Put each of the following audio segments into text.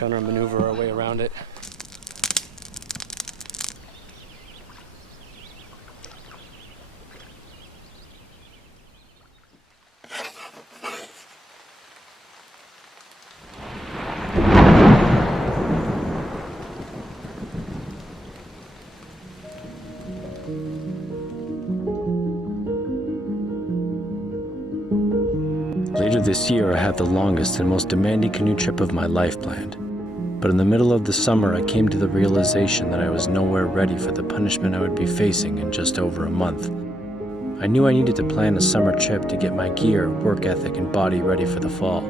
trying to maneuver our way around it. Later this year, I had the longest and most demanding canoe trip of my life planned. But in the middle of the summer, I came to the realization that I was nowhere ready for the punishment I would be facing in just over a month. I knew I needed to plan a summer trip to get my gear, work ethic, and body ready for the fall.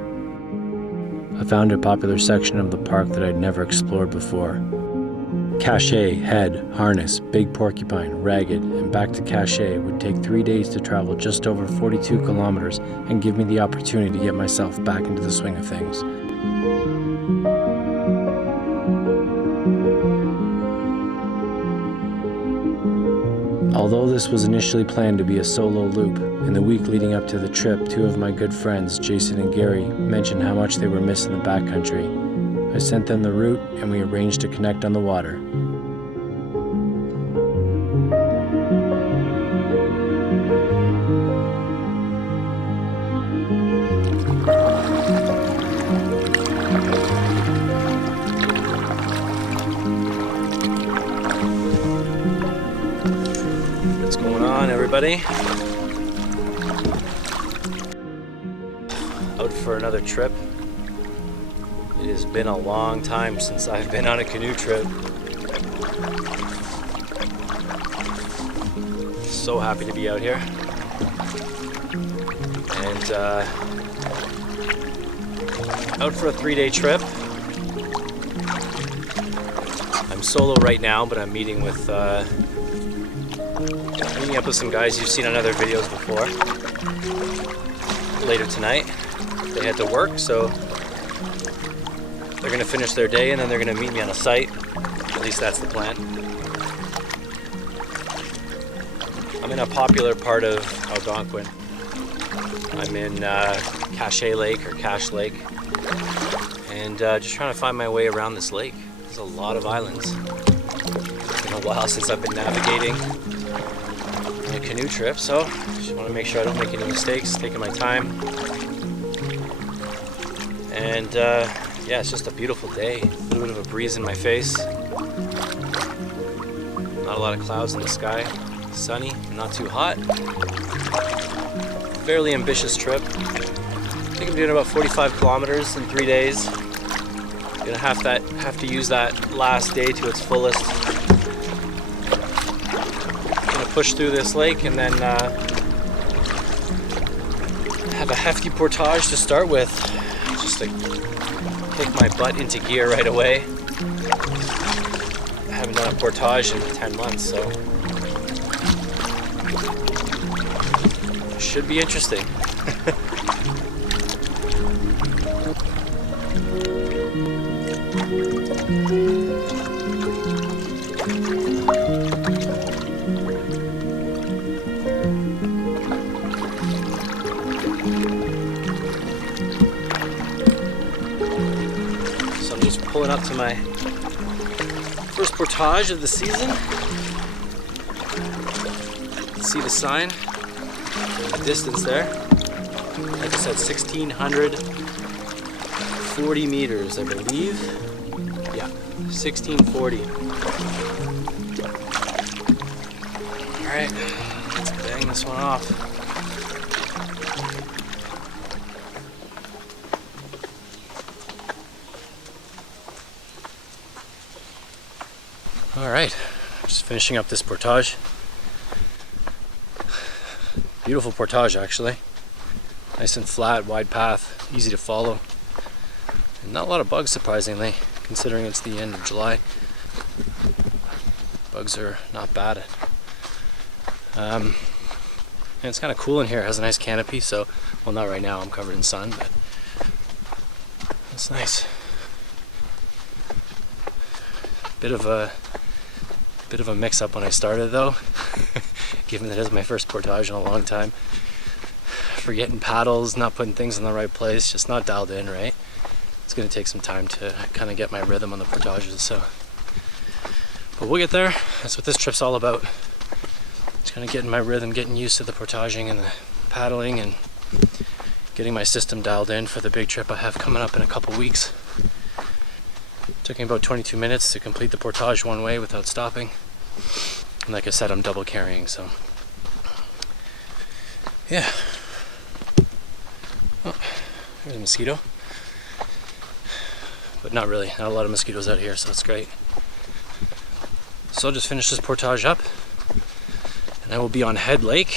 I found a popular section of the park that I'd never explored before. Cache, Head, Harness, Big Porcupine, Ragged, and back to Cache would take 3 days to travel just over 42 kilometers and give me the opportunity to get myself back into the swing of things. Although this was initially planned to be a solo loop, in the week leading up to the trip, two of my good friends, Jason and Gary, mentioned how much they were missing the backcountry. I sent them the route and we arranged to connect on the water. What's going on, everybody? Out for another trip. It has been a long time since I've been on a canoe trip. So happy to be out here. And out for a 3-day trip. I'm solo right now, but I'm meeting up with some guys you've seen on other videos before. Later tonight. They had to work, so they're gonna finish their day and then they're gonna meet me on a site. At least that's the plan. I'm in a popular part of Algonquin. I'm in Cache Lake or Cache Lake, and just trying to find my way around this lake. There's a lot of islands. It's been a while since I've been navigating on a canoe trip, so just want to make sure I don't make any mistakes, taking my time. And yeah, it's just a beautiful day. A little bit of a breeze in my face. Not a lot of clouds in the sky. Sunny, not too hot. Fairly ambitious trip. I think I'm doing about 45 kilometers in 3 days. Gonna have to use that last day to its fullest. Gonna push through this lake and then have a hefty portage to start with. Just to kick my butt into gear right away. I haven't done a portage in 10 months, so should be interesting. Pulling up to my first portage of the season. See the sign, the distance there. I just said 1,640 meters, I believe. Yeah, 1,640. All right, let's bang this one off. All right, just finishing up this portage. Beautiful portage, actually. Nice and flat, wide path, easy to follow. And not a lot of bugs, surprisingly, considering it's the end of July. Bugs are not bad. And it's kind of cool in here. It has a nice canopy, so, well, not right now, I'm covered in sun, but it's nice. Bit of a mix-up when I started, though, given that it's my first portage in a long time. Forgetting paddles, not putting things in the right place, just not dialed in right. it's gonna take some time to kind of get my rhythm on the portages. So, but we'll get there. That's what this trip's all about. Just kind of getting my rhythm, getting used to the portaging and the paddling, and getting my system dialed in for the big trip I have coming up in a couple weeks. It took me about 22 minutes to complete the portage one way without stopping. And like I said, I'm double carrying, so yeah. Oh, there's a mosquito. But not really, not a lot of mosquitoes out here, so it's great. So I'll just finish this portage up, and I will be on Head Lake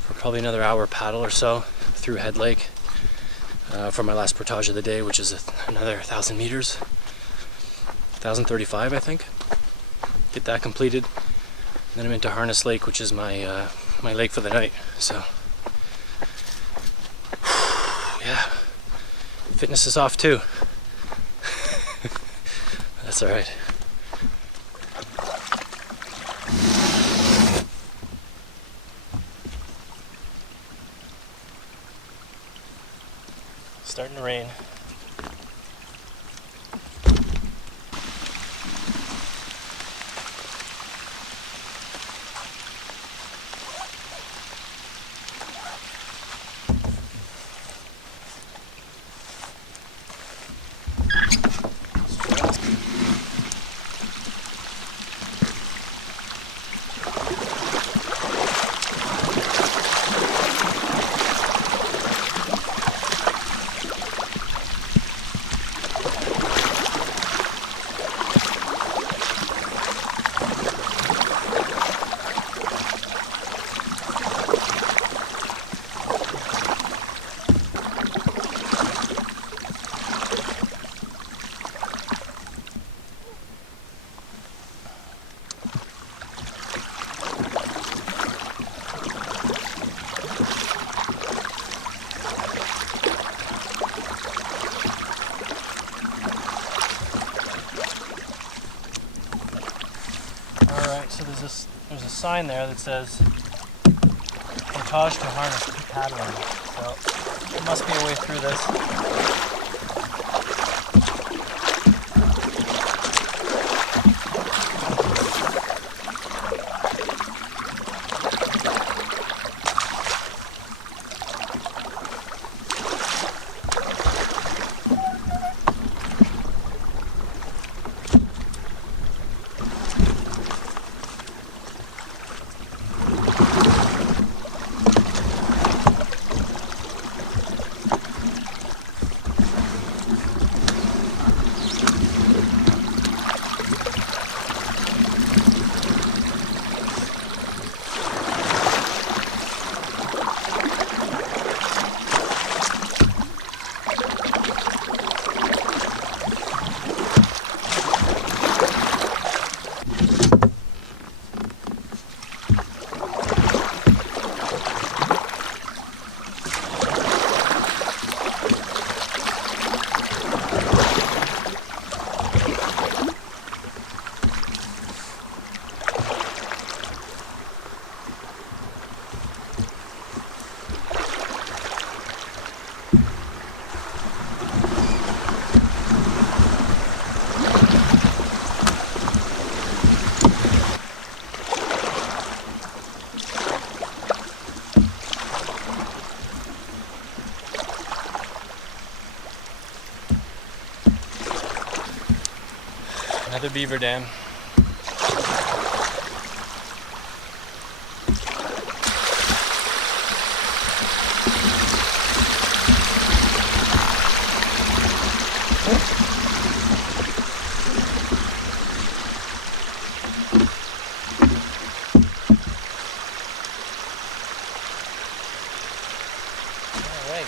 for probably another hour paddle or so through Head Lake for my last portage of the day, which is another 1,000 meters, 1,035 I think. Get that completed, and then I'm into Harness Lake, which is my my lake for the night. So yeah, fitness is off too. That's all right. Starting to rain. So there's a sign there that says portage to harness paddling. So there must be a way through this. Another beaver dam. All right.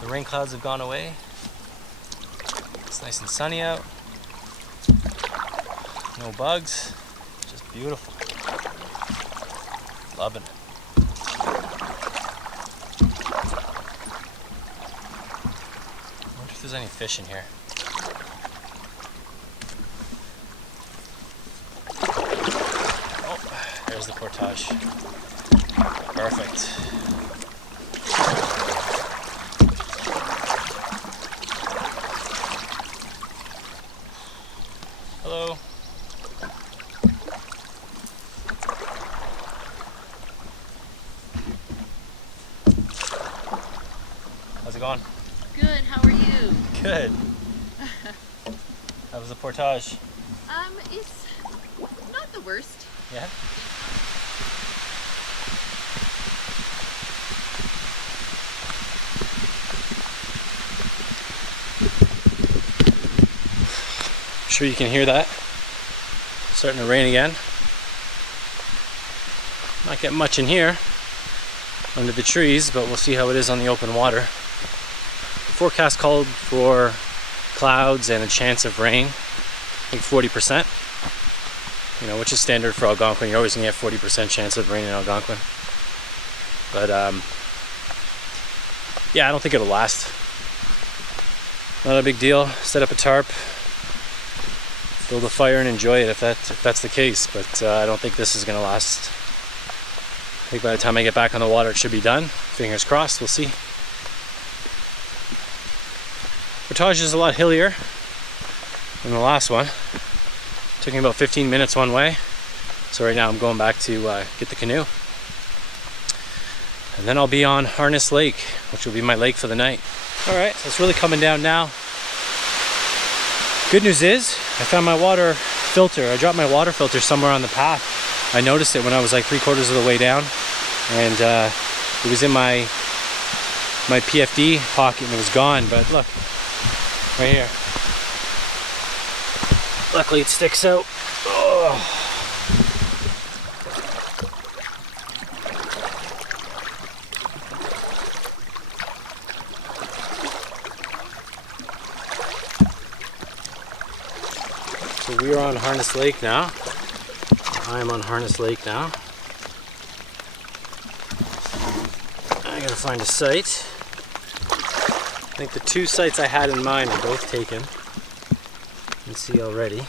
The rain clouds have gone away. It's nice and sunny out. No bugs, just beautiful. Loving it. I wonder if there's any fish in here. Oh, there's the portage. Perfect. Hello. How's it going? Good, how are you? Good. How was the portage? It's not the worst. Yeah? I'm sure you can hear that. Starting to rain again. Not getting much in here under the trees, but we'll see how it is on the open water. Forecast called for clouds and a chance of rain, I think 40%, which is standard for Algonquin. You're always gonna get 40% chance of rain in Algonquin. But yeah, I don't think it'll last. Not a big deal. Set up a tarp, build a fire and enjoy it if that's the case, but I don't think this is gonna last. I think by the time I get back on the water it should be done. Fingers crossed, we'll see. Portage is a lot hillier than the last one. Took me about 15 minutes one way. So right now I'm going back to get the canoe. And then I'll be on Harness Lake, which will be my lake for the night. Alright, so it's really coming down now. Good news is, I found my water filter. I dropped my water filter somewhere on the path. I noticed it when I was like 3/4 of the way down. And it was in my PFD pocket and it was gone, but look. Right here. Luckily it sticks out. Oh. So we are on Harness Lake now. I am on Harness Lake now. I gotta find a site. I think the two sites I had in mind are both taken. You can see already.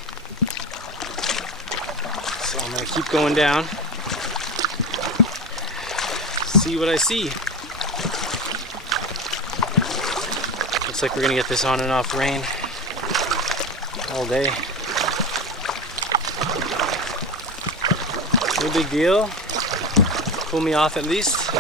So I'm gonna keep going down. See what I see. Looks like we're gonna get this on and off rain all day. No big deal. Pull me off at least.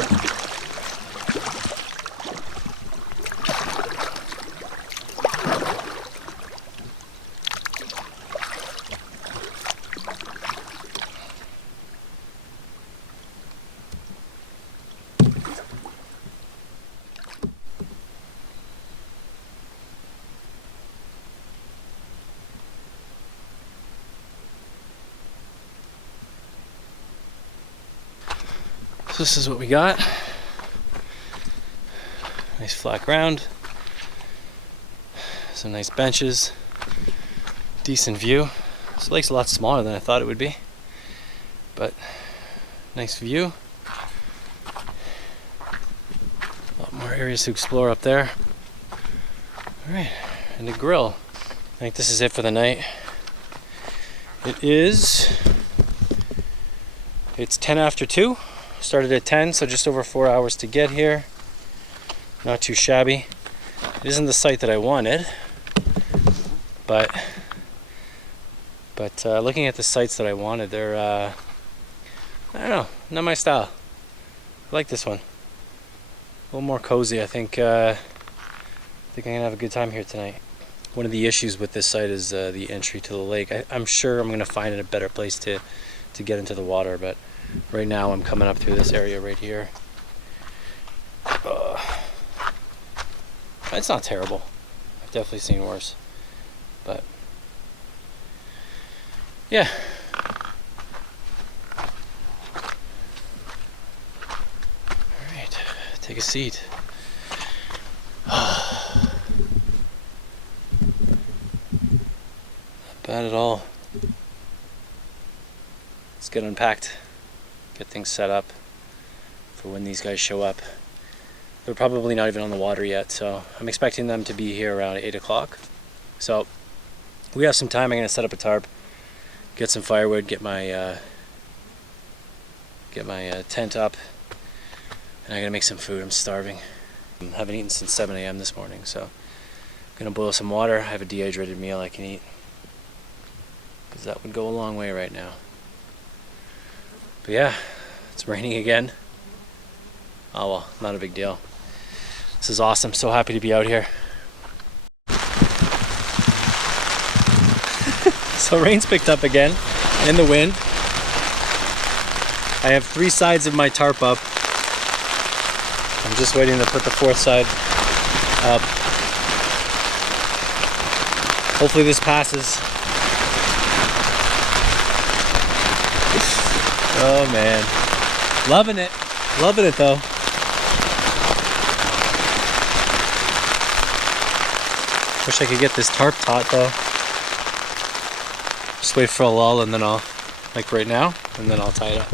So this is what we got. Nice flat ground. Some nice benches. Decent view. This lake's a lot smaller than I thought it would be. But nice view. A lot more areas to explore up there. Alright, and the grill. I think this is it for the night. It's 10 after 2. Started at 10, so just over 4 hours to get here. Not too shabby. It isn't the site that I wanted, but looking at the sites that I wanted, they're I don't know, not my style. I like this one. A little more cozy. I think I'm gonna have a good time here tonight. One of the issues with this site is the entry to the lake. I'm sure I'm gonna find a better place to get into the water, but right now I'm coming up through this area right here. It's not terrible. I've definitely seen worse, but yeah. All right, take a seat. Not bad at all. Let's get unpacked, get things set up. for when these guys show up. They're probably not even on the water yet, so I'm expecting them to be here around 8 o'clock. So we have some time. I'm gonna set up a tarp, get some firewood, get my tent up, and I'm gonna make some food. I'm starving. I haven't eaten since 7 a.m. this morning, so I'm gonna boil some water. I have a dehydrated meal I can eat, because that would go a long way right now. But yeah, it's raining again. Oh well, not a big deal. This is awesome. So happy to be out here. So rain's picked up again, in the wind. I have 3 sides of my tarp up. I'm just waiting to put the 4th side up. Hopefully this passes. Oh man, loving it though. Wish I could get this tarp taut though. Just wait for a lull and then I'll, like right now, and then I'll tie it up.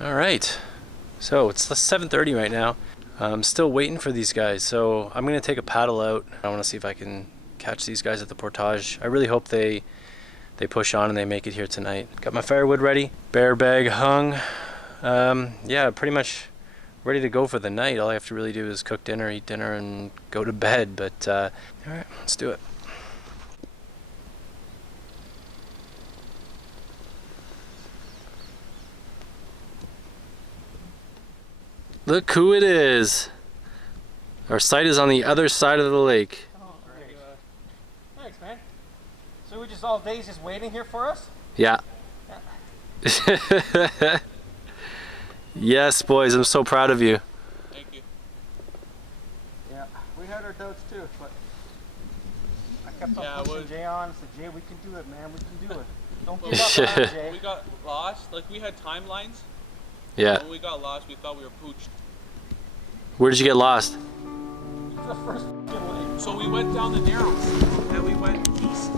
Alright, so it's 7:30 right now. I'm still waiting for these guys, so I'm gonna take a paddle out. I want to see if I can catch these guys at the portage. I really hope they push on and they make it here tonight. Got my firewood ready, bear bag hung. Yeah, pretty much ready to go for the night. All I have to really do is cook dinner, eat dinner, and go to bed. But alright, let's do it. Look who it is. Our site is on the other side of the lake. Oh, great. Thanks, man. So we're just all days just waiting here for us? Yeah. Yes, boys, I'm so proud of you. Thank you. Yeah, we had our doubts too, but I kept on pushing Jay on and said, Jay, we can do it, man, we can do it. Don't give up on it, Jay. We got lost, like we had timelines. Yeah. When we got lost, we thought we were pooched. Where did you get lost? It's the first lake. So we went down the Narrows, and we went east.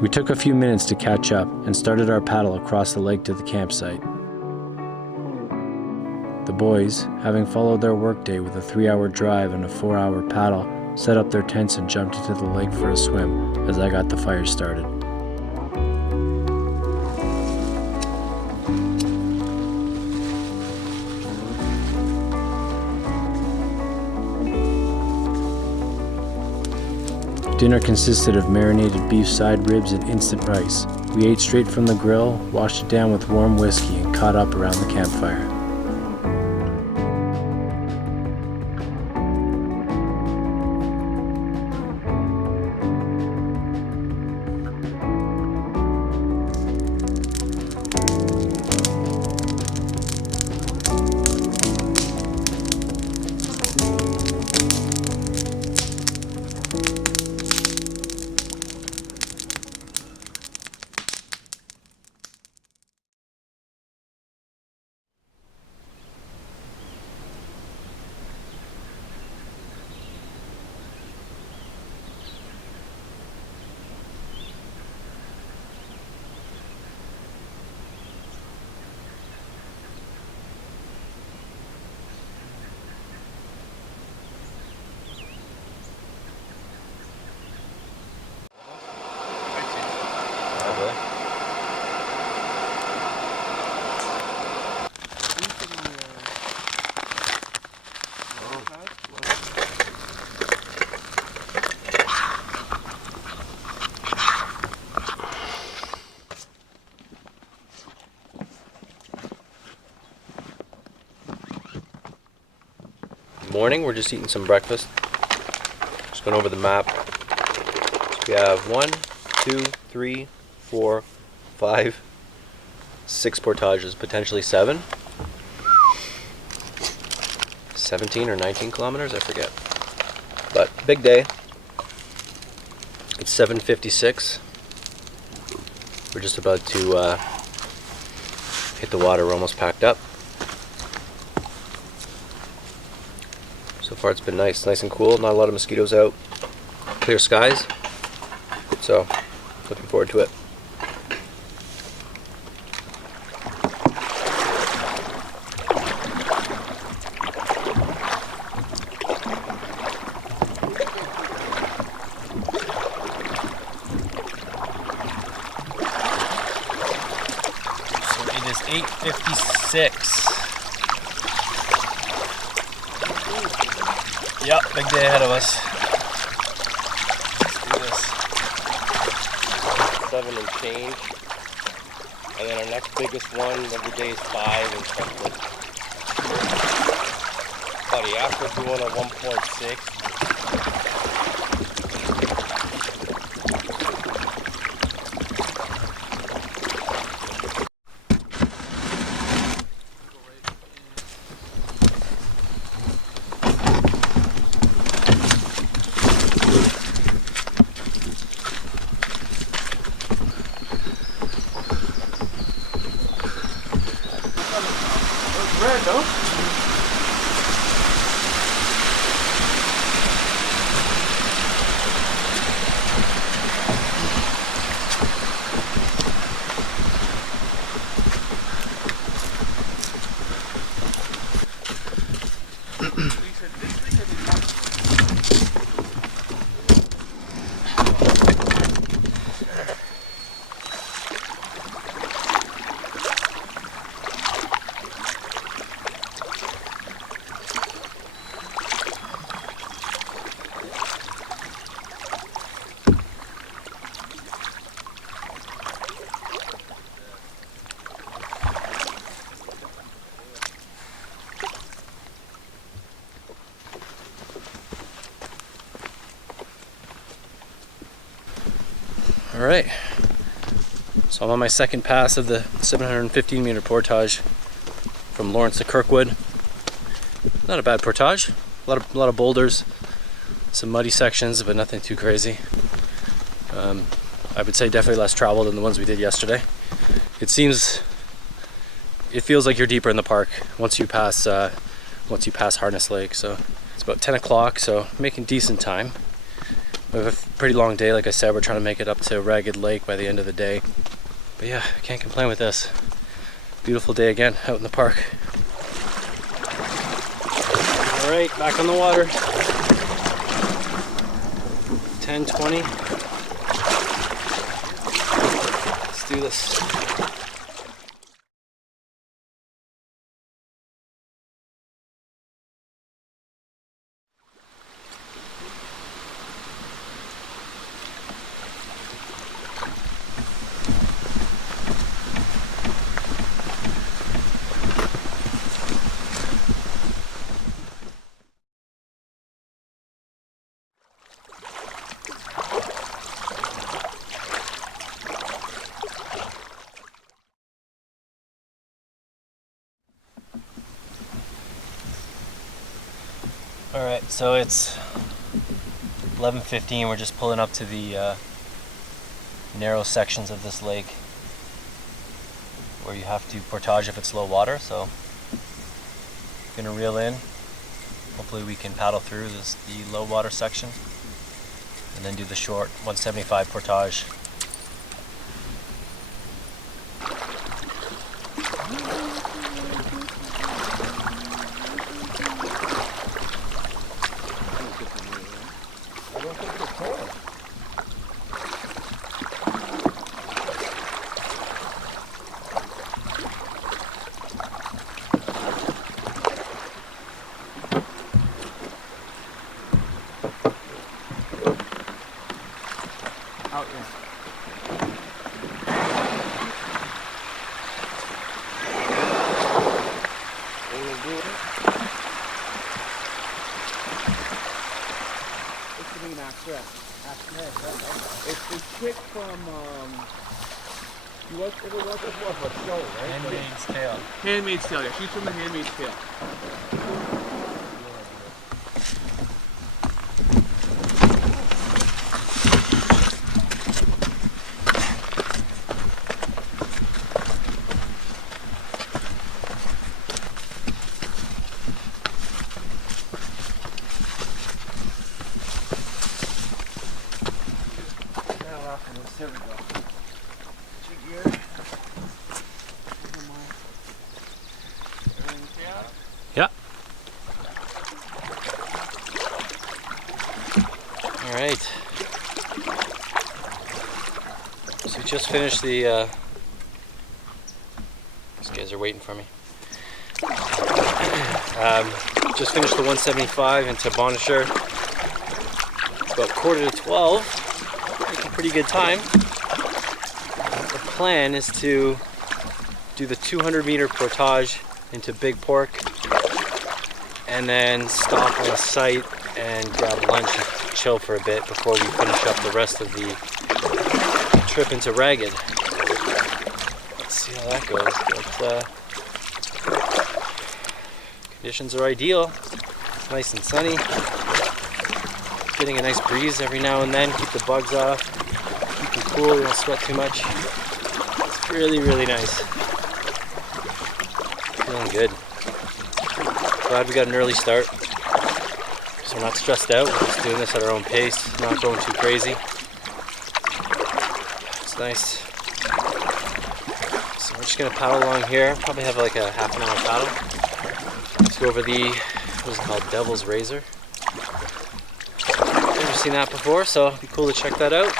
We took a few minutes to catch up and started our paddle across the lake to the campsite. The boys, having followed their workday with a 3-hour drive and a 4-hour paddle, set up their tents and jumped into the lake for a swim as I got the fire started. Dinner consisted of marinated beef side ribs and instant rice. We ate straight from the grill, washed it down with warm whiskey, and caught up around the campfire. Morning, we're just eating some breakfast. Just going over the map. So we have 1, 2, 3, 4, 5, 6 portages, potentially 7. 17 or 19 kilometers, I forget. But big day. It's 7:56. We're just about to hit the water. We're almost packed up. So far it's been nice and cool, not a lot of mosquitoes out, clear skies, so looking forward to it. So it is 8:56. Yep, big day ahead of us. Let's do this. 7 and change. And then our next biggest one of the day is 5 and something. Buddy, after doing a 1.6, Red, though. all right. So I'm on my second pass of the 715 meter portage from Lawrence to Kirkwood. Not a bad portage. A lot of boulders, some muddy sections, but nothing too crazy. I would say definitely less traveled than the ones we did yesterday. It feels like you're deeper in the park once you pass Harness Lake. So it's about 10 o'clock, so making decent time. We have a pretty long day. Like I said, we're trying to make it up to Ragged Lake by the end of the day. But yeah, I can't complain with this. Beautiful day again out in the park. All right, back on the water. 10:20. Let's do this. All right, so it's 11:15. We're just pulling up to the narrow sections of this lake where you have to portage if it's low water. So gonna reel in. Hopefully we can paddle through the low water section and then do the short 175 portage. Out there. What's the name actress? It's the chick from you watch ever watch this one a show, right? Handmaid's Tale. Handmaid's Tale, yeah. She's from the Handmaid's Tale. There we go. Yeah. All right. So we just finished the. These guys are waiting for me. Just finished the 175 into Bonisher. It's about 11:45. Making pretty good time. The plan is to do the 200-meter portage into Big Pork and then stop on a site and grab lunch and chill for a bit before we finish up the rest of the trip into Ragged. Let's see how that goes. But, conditions are ideal. It's nice and sunny. Getting a nice breeze every now and then, keep the bugs off, keep them cool, we don't sweat too much. It's really, really nice. Feeling good. Glad we got an early start. So we're not stressed out, we're just doing this at our own pace, not going too crazy. It's nice. So we're just gonna paddle along here, probably have like a half an hour paddle. Let's go over the, what is it called, Devil's Razor. Never seen that before, so it'd be cool to check that out.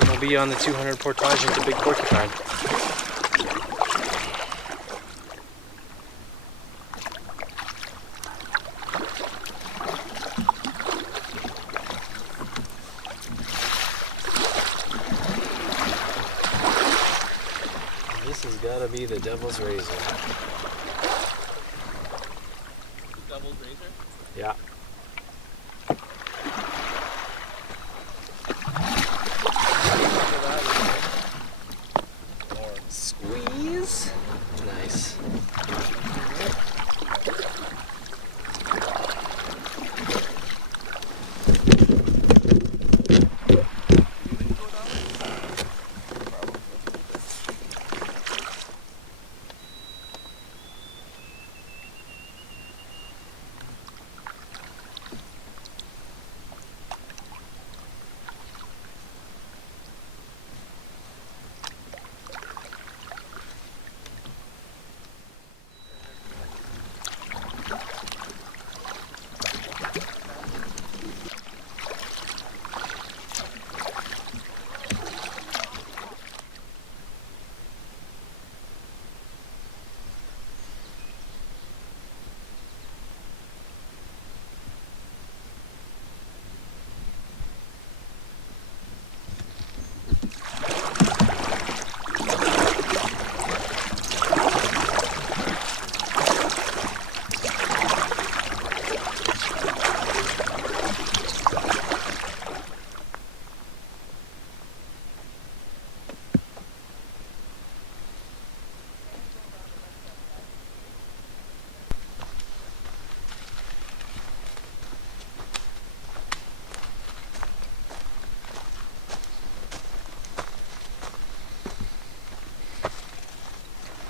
And I'll be on the 200 portage into Big Porcupine. This has got to be the Devil's Razor. Devil's Razor? Yeah. Squeeze. Nice.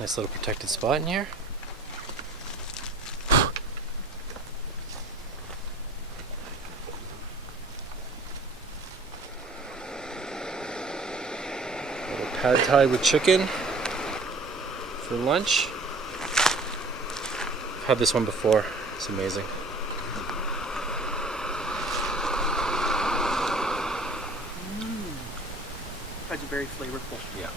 Nice little protected spot in here. Little pad thai with chicken for lunch. I've had this one before. It's amazing. That's very flavorful. Yeah.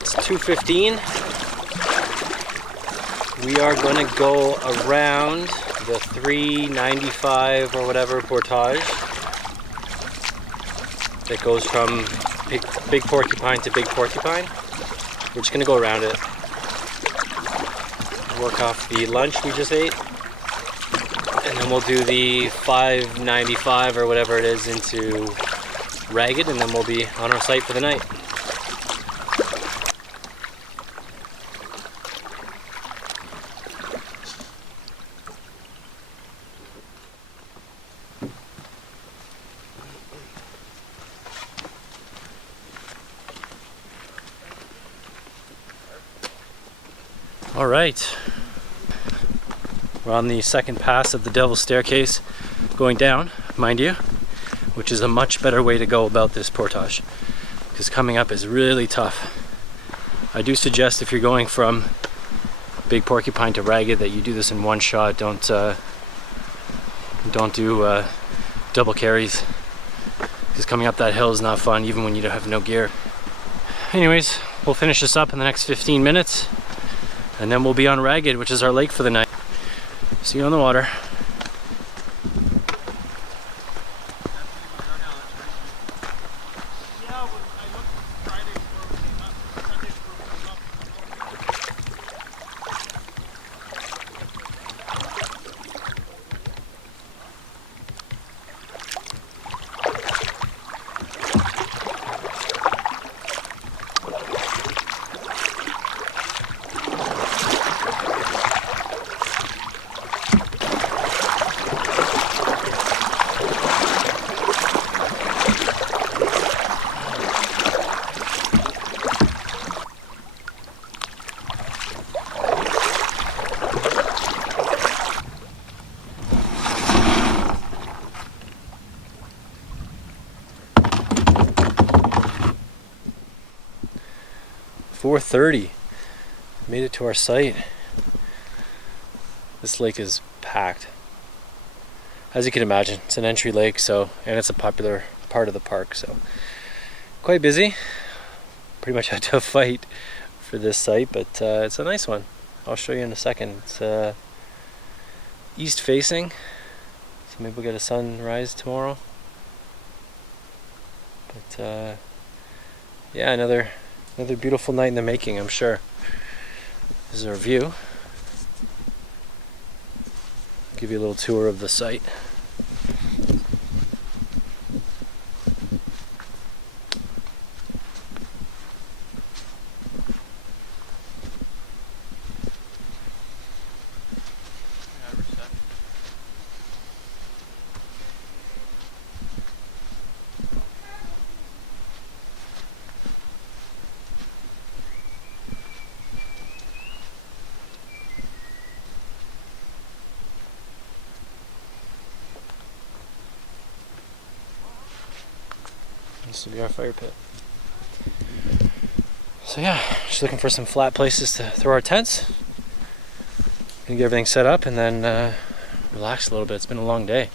It's 2:15. We are going to go around the 395 or whatever portage that goes from Big Porcupine to Big Porcupine. We're just going to go around it, work off the lunch we just ate, and then we'll do the 595 or whatever it is into Ragged, and then we'll be on our site for the night. All right, we're on the second pass of the Devil's Staircase going down, mind you, which is a much better way to go about this portage, because coming up is really tough. I do suggest if you're going from Big Porcupine to Ragged that you do this in one shot. Don't do double carries, because coming up that hill is not fun even when you don't have no gear. Anyways, we'll finish this up in the next 15 minutes. And then we'll be on Ragged, which is our lake for the night. See you on the water. .4:30. Made it to our site. This lake is packed. As you can imagine, it's an entry lake, so, and it's a popular part of the park, so quite busy. Pretty much had to fight for this site, but it's a nice one. I'll show you in a second. It's east facing, so maybe we'll get a sunrise tomorrow. But yeah, another beautiful night in the making, I'm sure. This is our view. I'll give you a little tour of the site. This will be our fire pit. So yeah, just looking for some flat places to throw our tents. Gonna get everything set up and then relax a little bit. It's been a long day.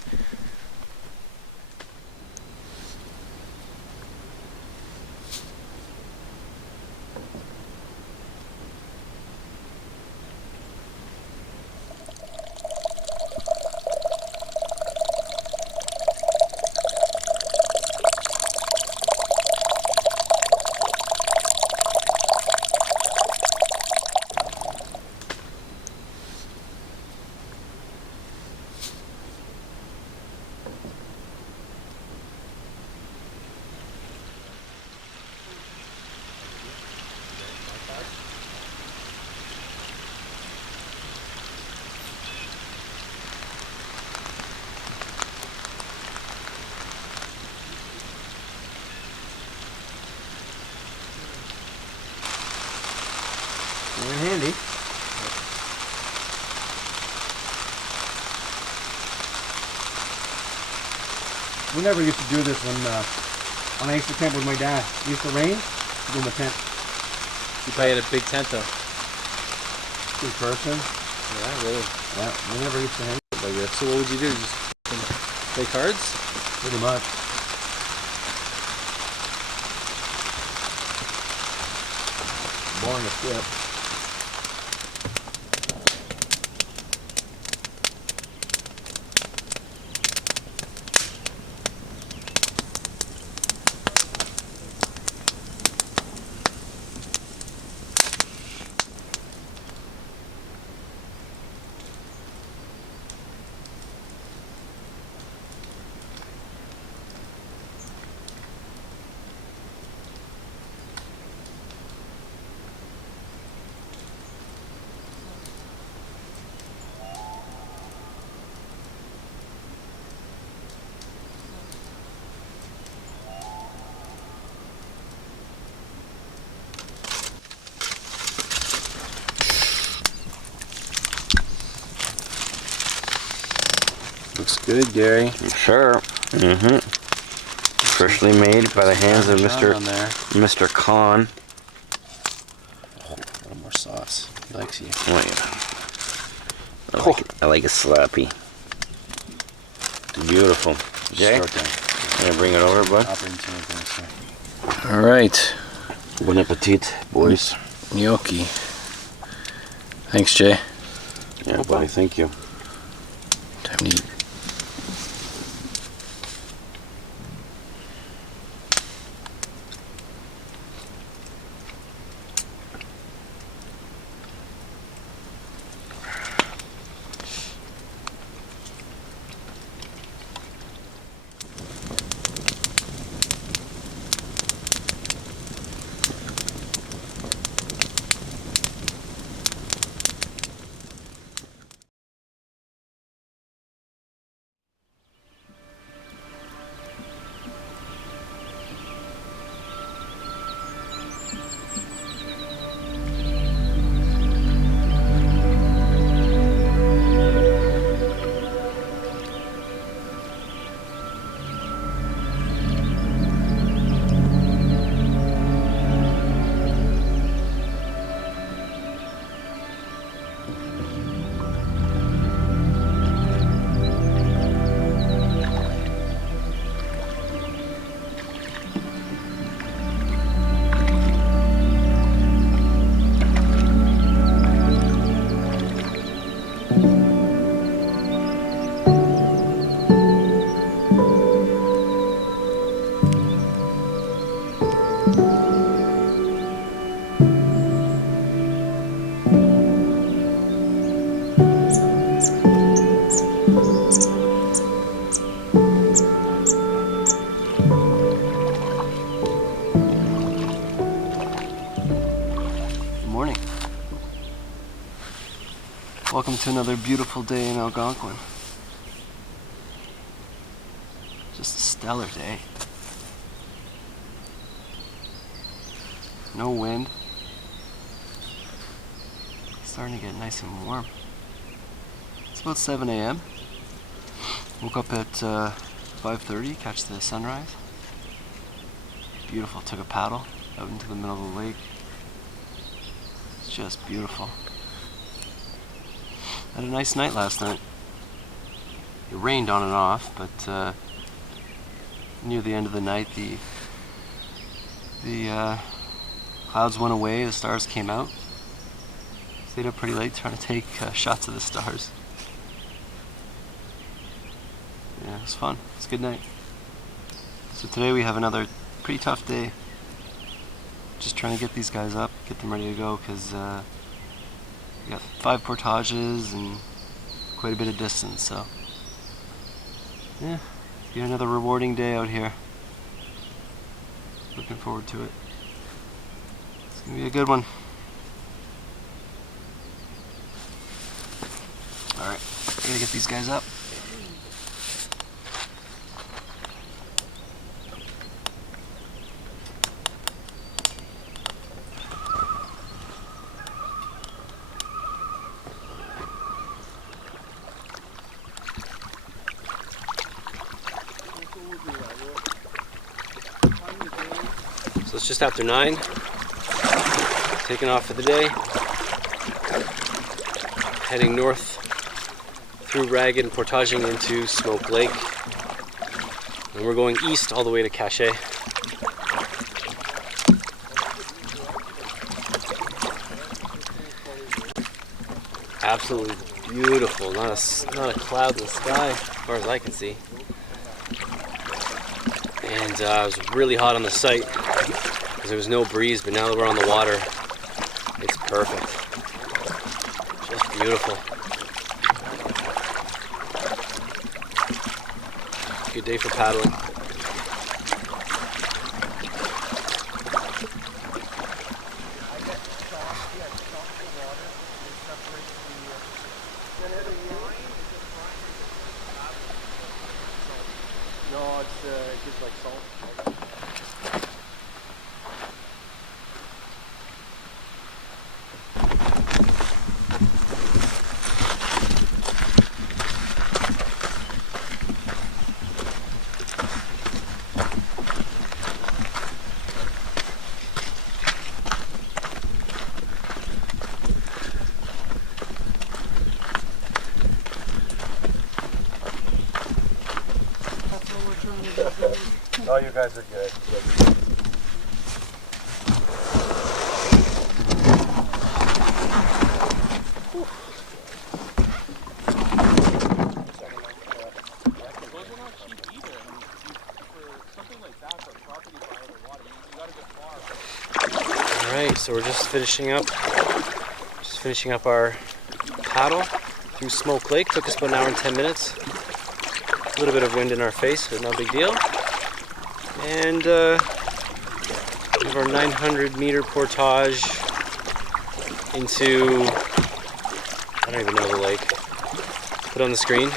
Very handy. We never used to do this when I used to camp with my dad. It used to rain, go in the tent. You probably had a big tent though. 2 person. Yeah, really. Yeah, we never used to hang out like this. So what would you do? Just play cards? Pretty much. Boring as shit. Looks good, Gary. Sure. Mm-hmm. Freshly made by the hands of Mr. Khan. Oh, a little more sauce. He likes you. Oh, yeah. I like it sloppy. Beautiful. Jay, gonna bring it over, bud. All right. Bon appetit, boys. Gnocchi. Thanks, Jay. Yeah, buddy. Thank you. Time to eat. Welcome to another beautiful day in Algonquin. Just a stellar day. No wind. Starting to get nice and warm. It's about 7 a.m. Woke up at 5:30, catch the sunrise. Beautiful. Took a paddle out into the middle of the lake. It's just beautiful. Had a nice night last night. It rained on and off, but near the end of the night, the clouds went away. The stars came out. Stayed up pretty late trying to take shots of the stars. Yeah, it was fun. It's a good night. So today we have another pretty tough day. Just trying to get these guys up, get them ready to go, because we got 5 portages and quite a bit of distance, so yeah, get another rewarding day out here. Looking forward to it. It's gonna be a good one. Alright, I gotta get these guys up. So it's just after 9. Taking off for the day. Heading north through Ragged and portaging into Smoke Lake. And we're going east all the way to Cache. Absolutely beautiful. Not a cloud in the sky as far as I can see. And it was really hot on the site because there was no breeze, but now that we're on the water, it's perfect. Just beautiful. Good day for paddling. No, it's just like salt. Oh, you guys are good. Those are not cheap either. I mean, for something like that, for property by the water, you gotta go far. Alright, so we're just finishing up our paddle through Smoke Lake. Took us about an hour and 10 minutes. A little bit of wind in our face, but no big deal. And we have our 900 meter portage into, I don't even know the lake. Put on the screen.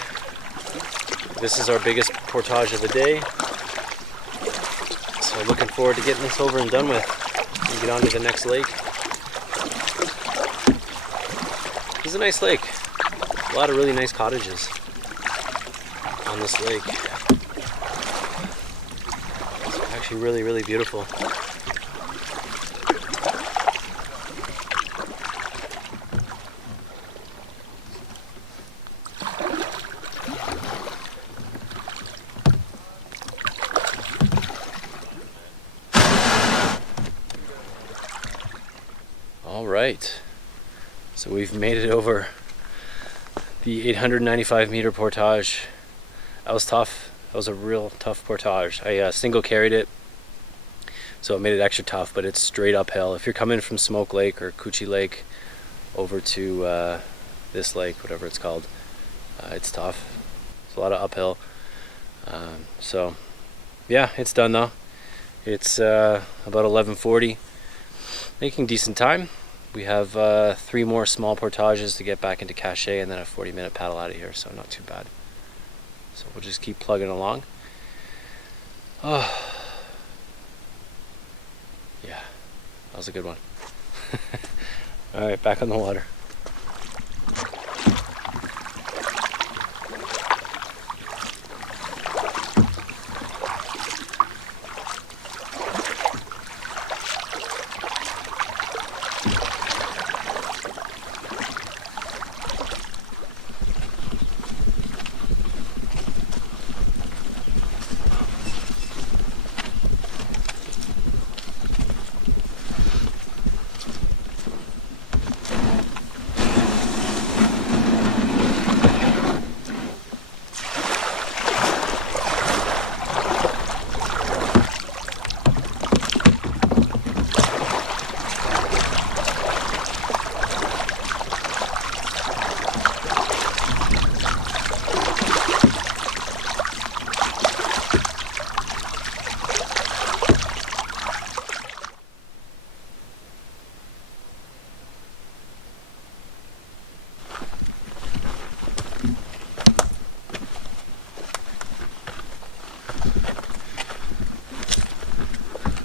This is our biggest portage of the day. So looking forward to getting this over and done with and get on to the next lake. This is a nice lake. A lot of really nice cottages on this lake. It's actually really, really beautiful. All right, so we've made it over the 895 meter portage. That was tough. That was a real tough portage. I single carried it, so it made it extra tough, but it's straight uphill. If you're coming from Smoke Lake or Coochie Lake over to this lake, whatever it's called, it's tough. It's a lot of uphill. So yeah, it's done though. It's about 11:40. Making decent time. We have 3 more small portages to get back into Cache and then a 40-minute paddle out of here, so not too bad. So we'll just keep plugging along. Oh, yeah, that was a good one. All right, back on the water.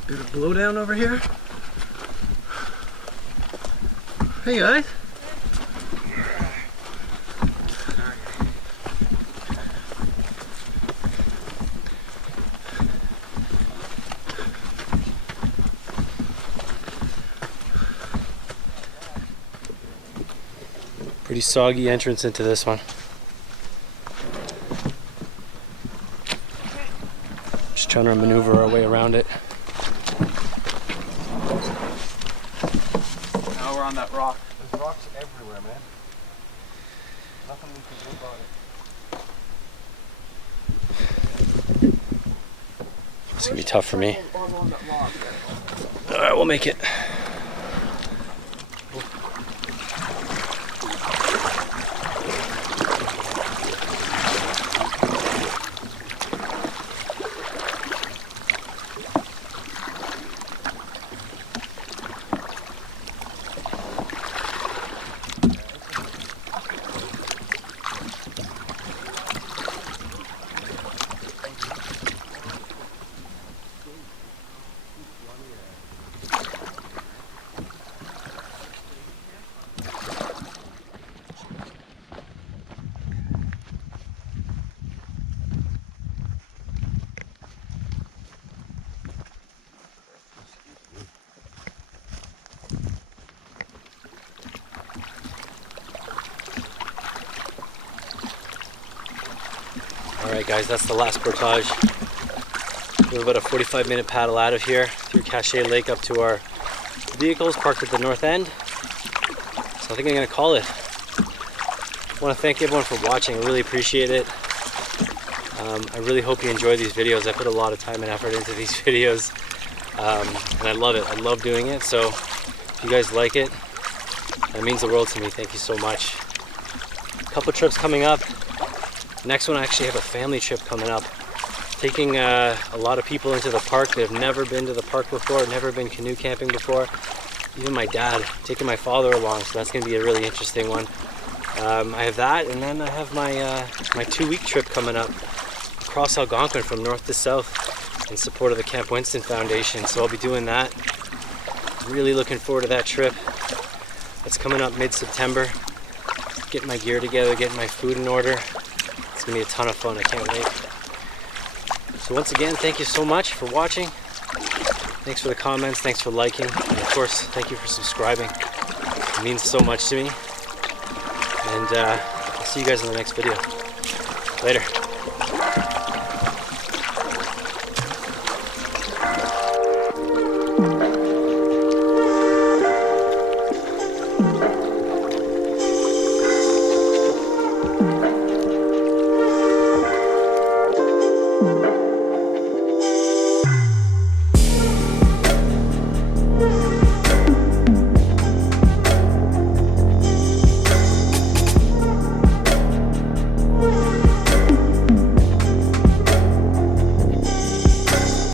Bit of blowdown over here. Hey guys. Pretty soggy entrance into this one. Just trying to maneuver our way around it. Now we're on that rock. There's rocks everywhere, man. Nothing we can do about it. It's gonna be tough for me. Alright, we'll make it. Alright guys, that's the last portage. We have about a 45-minute paddle out of here through Cachet Lake up to our vehicles parked at the north end. So I think I'm going to call it. I want to thank everyone for watching. I really appreciate it. I really hope you enjoy these videos. I put a lot of time and effort into these videos. And I love it. I love doing it. So if you guys like it, that means the world to me. Thank you so much. A couple trips coming up. Next one, I actually have a family trip coming up. Taking a lot of people into the park that have never been to the park before, never been canoe camping before. Even my dad, taking my father along, so that's going to be a really interesting one. I have that, and then I have my my 2-week trip coming up across Algonquin from north to south in support of the Camp Winston Foundation. So I'll be doing that. Really looking forward to that trip. That's coming up mid-September. Getting my gear together, getting my food in order. It's going to be a ton of fun. I can't wait. So once again, thank you so much for watching. Thanks for the comments. Thanks for liking. And of course, thank you for subscribing. It means so much to me. And I'll see you guys in the next video. Later.